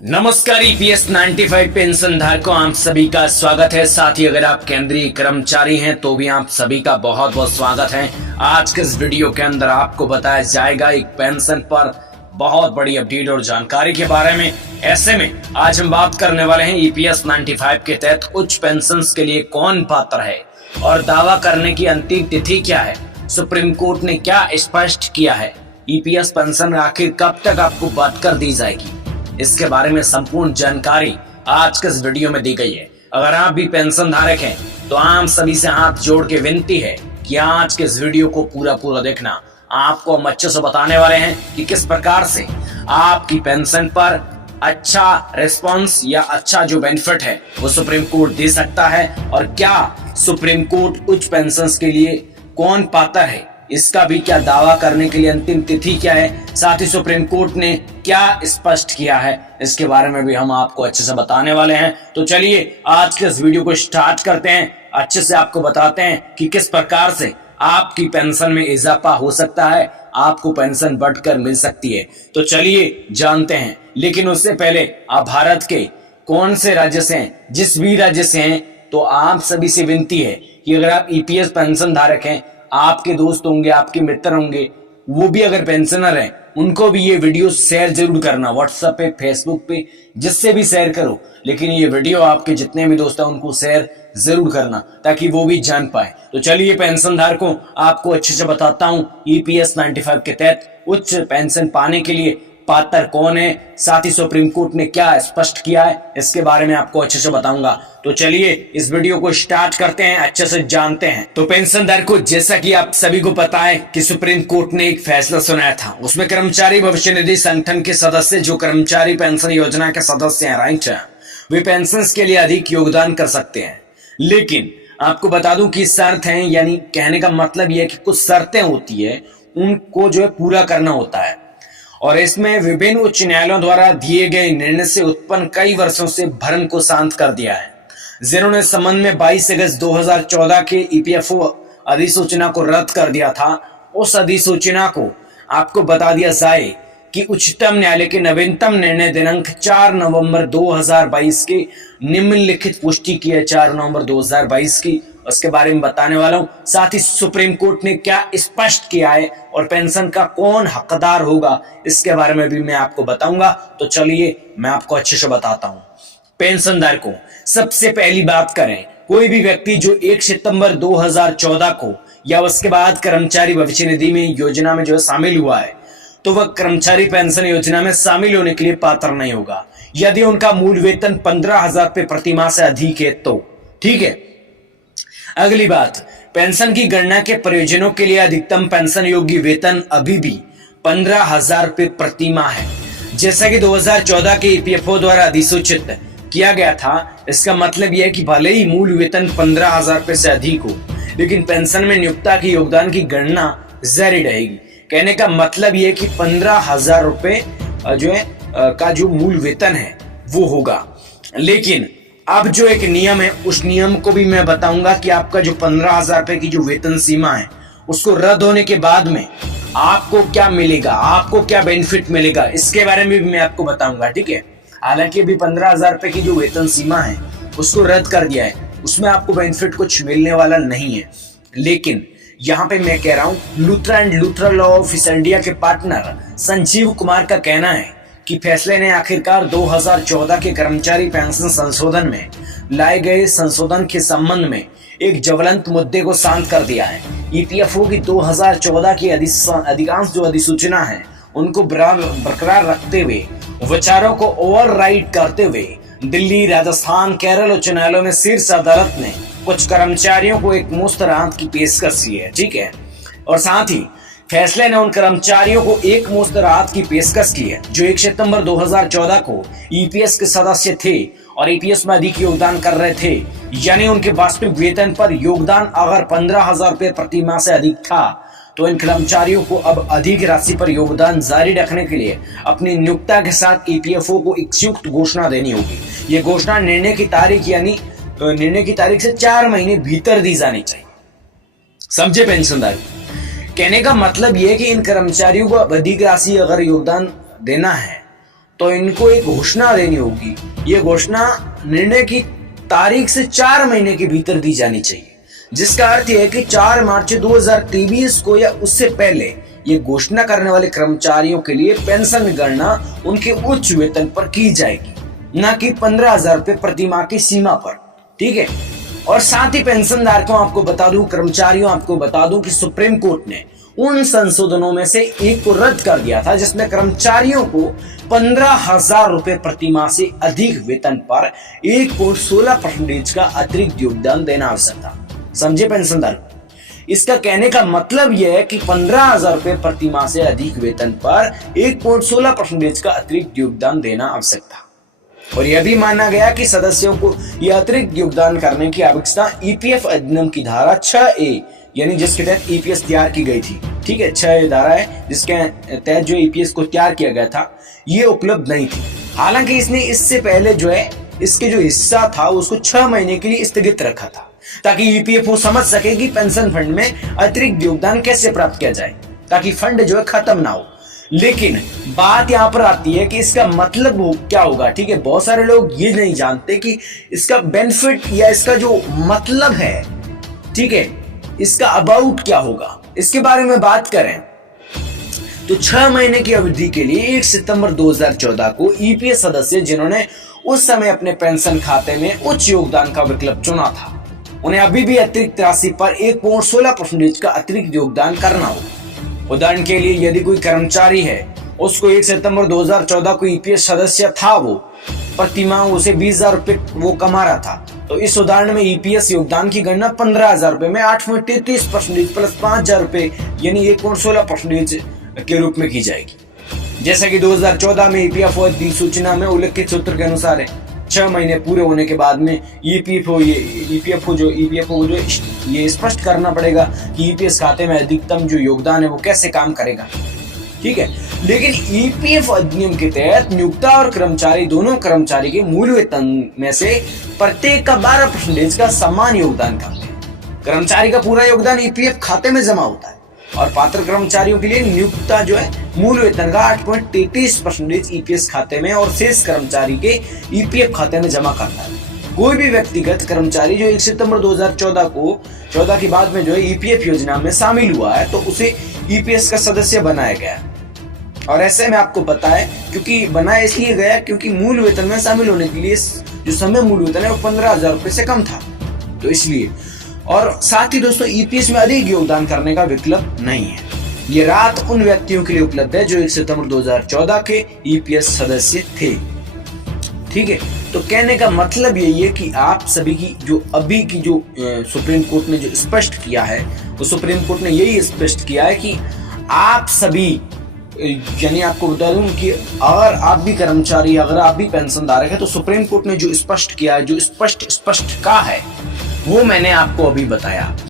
नमस्कार। EPS 95 pension धारकों आप सभी का स्वागत है। साथ ही अगर आप केंद्रीय कर्मचारी हैं तो भी आप सभी का बहुत बहुत स्वागत है। आज के इस वीडियो के अंदर आपको बताया जाएगा एक पेंशन पर बहुत बड़ी अपडेट और जानकारी के बारे में। ऐसे में आज हम बात करने वाले हैं ईपीएस 95 के तहत उच्च पेंशन के लिए कौन पात्र है और दावा करने की अंतिम तिथि क्या है, सुप्रीम कोर्ट ने क्या स्पष्ट किया है, ईपीएस पेंशन आखिर कब तक आपको बात कर दी जाएगी, इसके बारे में संपूर्ण जानकारी आज के इस वीडियो में दी गई है। अगर आप भी पेंशन धारक हैं तो आप सभी से हाथ जोड़ के विनती है कि आज के इस वीडियो को पूरा देखना। आपको हम अच्छे से बताने वाले हैं कि किस प्रकार से आपकी पेंशन पर अच्छा रिस्पांस या अच्छा जो बेनिफिट है वो सुप्रीम कोर्ट दे सकता है, और क्या सुप्रीम कोर्ट उच्च पेंशन के लिए कौन पात्र है, इसका भी क्या दावा करने के लिए अंतिम तिथि क्या है, साथ ही सुप्रीम कोर्ट ने क्या स्पष्ट किया है, इसके बारे में भी हम आपको अच्छे से बताने वाले हैं। तो चलिए आज के इस वीडियो को स्टार्ट करते हैं। अच्छे से आपको बताते हैं कि किस प्रकार से आपकी पेंशन में इजाफा हो सकता है, आपको पेंशन बढ़कर मिल सकती है। तो चलिए जानते हैं। लेकिन उससे पहले आप भारत के कौन से राज्य से हैं, जिस भी राज्य से हैं, तो आप सभी से विनती है कि अगर आप ईपीएस पेंशन धारक हैं, आपके दोस्त होंगे, आपके मित्र होंगे, वो भी अगर पेंशनर हैं, उनको भी ये वीडियो शेयर जरूर करना, व्हाट्सएप पे, फेसबुक पे, जिससे भी शेयर करो। लेकिन ये वीडियो आपके जितने भी दोस्त हैं उनको शेयर जरूर करना ताकि वो भी जान पाए। तो चलिए पेंशन धारकों, आपको अच्छे से बताता हूँ ईपीएस 95 के तहत उच्च पेंशन पाने के लिए पात्र कौन है, साथ ही सुप्रीम कोर्ट ने क्या स्पष्ट किया है, इसके बारे में आपको अच्छे से बताऊंगा। तो चलिए इस वीडियो को स्टार्ट करते हैं, अच्छे से जानते हैं। तो पेंशन धारकों, जैसा कि आप सभी को पता है कि सुप्रीम कोर्ट ने एक फैसला सुनाया था, उसमें कर्मचारी भविष्य निधि संगठन के सदस्य, जो कर्मचारी पेंशन योजना के सदस्य हैं, राइट, वे पेंशन के लिए अधिक योगदान कर सकते हैं। लेकिन आपको बता दूं कि शर्त है, यानी कहने का मतलब यह है कि कुछ शर्तें होती है, उनको जो है पूरा करना होता है। और इसमें विभिन्न उच्च न्यायालयों द्वारा दिए गए निर्णय से उत्पन्न कई वर्षों से भ्रम को शांत कर दिया है, जिन्होंने संबंध में 22 अगस्त 2014 के ईपीएफओ अधिसूचना को रद्द कर दिया था। उस अधिसूचना को आपको बता दिया जाए कि उच्चतम न्यायालय के नवीनतम निर्णय दिनांक 4 नवंबर 2022 के निम्नलिखित पुष्टि की है, 4 नवंबर 2022 की, उसके बारे में बताने वाला हूं। साथ ही सुप्रीम कोर्ट ने क्या स्पष्ट किया है और पेंशन का कौन हकदार होगा, इसके बारे में भी मैं आपको बताऊंगा। तो चलिए मैं आपको अच्छे से बताता हूं। पेंशन धारकों, सबसे पहली बात करें, कोई भी व्यक्ति जो 1 सितंबर 2014 को या उसके बाद कर्मचारी भविष्य निधि में योजना में जो है शामिल हुआ है, तो वह कर्मचारी पेंशन योजना में शामिल होने के लिए पात्र नहीं होगा यदि उनका मूल वेतन 15,000 रुपए प्रति माह से अधिक है तो। ठीक है। अगली बात, पेंशन की गणना के प्रयोजनों के लिए अधिकतम पेंशन योग्य वेतन अभी भी 15,000 रुपए प्रति माह है, जैसा कि 2014 के ईपीएफओ द्वारा अधिसूचित किया गया था। इसका मतलब यह है कि भले ही मूल वेतन 15,000 रुपए से अधिक हो, लेकिन पेंशन में नियोक्ता के योगदान की गणना जारी रहेगी। कहने का मतलब यह है कि 15,000 रुपए जो है का जो मूल वेतन है वो होगा। लेकिन अब जो एक नियम है, उस नियम को भी मैं बताऊंगा कि आपका जो 15,000 रुपए की जो वेतन सीमा है, उसको रद्द होने के बाद में आपको क्या मिलेगा, आपको क्या बेनिफिट मिलेगा, इसके बारे में भी मैं आपको बताऊंगा। ठीक है। हालांकि अभी 15,000 रुपए की जो वेतन सीमा है उसको रद्द कर दिया है, उसमें आपको बेनिफिट कुछ मिलने वाला नहीं है। लेकिन यहाँ पे मैं कह रहा हूँ, Luthra and Luthra law office India के पार्टनर संजीव कुमार का कहना है कि फैसले ने आखिरकार 2014 के कर्मचारी पेंशन संशोधन में लाए गए संशोधन के संबंध में एक ज्वलंत मुद्दे को शांत कर दिया है। ईपीएफओ की 2014 की अधिकांश जो अधिसूचना है उनको बरकरार रखते हुए, विचारों को ओवरराइड करते हुए दिल्ली, राजस्थान, केरल उच्च न्यायालयों में शीर्ष अदालत ने कुछ कर्मचारियों को एक मुफ्त राहत की पेशकश की है। ठीक है। और साथ ही फैसले ने उन कर्मचारियों को एक मुफ्त राहत की पेशकश की है जो 1 सितंबर 2014 को ईपीएस के सदस्य थे और ईपीएस में अधिक योगदान कर रहे थे, यानी उनके वास्तविक वेतन पर योगदान अगर 15,000 रुपए प्रति माह से अधिक था, तो इन कर्मचारियों को अब अधिक राशि पर योगदान जारी रखने के लिए अपनी नियोक्ता के साथ ईपीएफओ को एक संयुक्त घोषणा देनी होगी। ये घोषणा निर्णय की तारीख यानी निर्णय की तारीख से 4 महीने भीतर दी जानी चाहिए। समझे पेंशनधारी? कहने का मतलब यह है कि इन कर्मचारियों को अधिक राशि अगर योगदान देना है तो इनको एक घोषणा देनी होगी। ये घोषणा निर्णय की तारीख से 4 महीने के भीतर दी जानी चाहिए, जिसका अर्थ यह है कि 4 मार्च 2023 को या उससे पहले ये घोषणा करने वाले कर्मचारियों के लिए पेंशन गणना उनके उच्च वेतन पर की जाएगी, न कि 15,000 रुपए प्रति माह की सीमा पर। ठीक है। और साथ ही पेंशनधारकों आपको बता दूं, कर्मचारियों आपको बता दूं कि सुप्रीम कोर्ट ने उन संशोधनों में से एक को रद्द कर दिया था जिसमें कर्मचारियों को 15,000 रुपए प्रति माह से अधिक वेतन पर 1.16% का अतिरिक्त योगदान देना आवश्यक था। समझे पेंशनधारक? इसका कहने का मतलब यह है कि 15,000 रुपए प्रति माह से अधिक वेतन पर 1.16% का अतिरिक्त योगदान देना आवश्यक था। और यह भी माना गया कि सदस्यों को यह अतिरिक्त योगदान करने की आवश्यकता ईपीएफ अधिनियम की धारा 6A यानी जिसके तहत ईपीएस तैयार की गई थी। ठीक है, 6A धारा है जिसके तहत जो ईपीएस को तैयार किया गया था, ये उपलब्ध नहीं थी। हालांकि इसने इससे पहले जो है इसके जो हिस्सा था उसको 6 महीने के लिए स्थगित रखा था, ताकि ईपीएफओ समझ सके कि पेंशन फंड में अतिरिक्त योगदान कैसे प्राप्त किया जाए, ताकि फंड जो है खत्म ना हो। लेकिन बात यहाँ पर आती है कि इसका मतलब क्या होगा। ठीक है, बहुत सारे लोग ये नहीं जानते कि इसका बेनिफिट या इसका जो मतलब है, ठीक है, इसका अबाउट क्या होगा। इसके बारे में बात करें तो 6 महीने की अवधि के लिए 1 सितंबर 2014 को ईपीएस सदस्य जिन्होंने उस समय अपने पेंशन खाते में उच्च योगदान का विकल्प चुना था, उन्हें अभी भी अतिरिक्त राशि पर 1.16% का अतिरिक्त योगदान करना होगा। उदाहरण के लिए यदि कोई कर्मचारी है, उसको 1 सितंबर 2014 को ईपीएस सदस्य था, वो प्रति माह उसे 20,000 रुपए वो कमा रहा था, तो इस उदाहरण में ईपीएस योगदान की गणना 15,000 रुपए में 8.33% प्लस 5,000 रुपए यानी 1.16% के रूप में की जाएगी। जैसा कि 2014 में ईपीएफओ अधिसूचना में उल्लिखित सूत्र के अनुसार है, 6 महीने पूरे होने के बाद में ईपीएफओ जो ये स्पष्ट करना पड़ेगा कि ईपीएस खाते में अधिकतम जो योगदान है वो कैसे काम करेगा। ठीक है, लेकिन ईपीएफ अधिनियम के तहत नियोक्ता और कर्मचारी दोनों कर्मचारी के मूल वेतन में से प्रत्येक का 12% का समान योगदान करते हैं। कर्मचारी का पूरा योगदान ईपीएफ खाते में जमा होता है और पात्र कर्मचारियों के लिए नियोक्ता जो है मूल वेतन का 8.33% ईपीएस खाते में और शेष कर्मचारी के ईपीएफ खाते में जमा करता है। कोई भी व्यक्तिगत कर्मचारी जो 1 सितंबर 2014 के बाद में जो है ईपीएफ योजना में शामिल हुआ है, तो उसे ईपीएस का सदस्य बनाया गया। और ऐसे में आपको पता है, क्योंकि बनाया इसलिए गया क्योंकि मूल वेतन में शामिल होने के लिए जो समय मूल वेतन है वो 15,000 रुपए से कम था, तो इसलिए। और साथ ही दोस्तों ईपीएस में अधिक योगदान करने का विकल्प नहीं है। ये राहत उन व्यक्तियों के लिए उपलब्ध है जो 1 सितंबर 2014 के ईपीएस सदस्य थे। ठीक है, तो कहने का मतलब यही है कि आप सभी की जो अभी की जो सुप्रीम कोर्ट ने जो स्पष्ट किया है, वो सुप्रीम कोर्ट ने यही स्पष्ट किया है कि आप सभी, यानी आपको बता दूं कि अगर आप भी कर्मचारी, अगर आप भी पेंशन धारक है, तो सुप्रीम कोर्ट ने जो स्पष्ट किया है, जो स्पष्ट कहा है, वो मैंने आपको अभी बताया।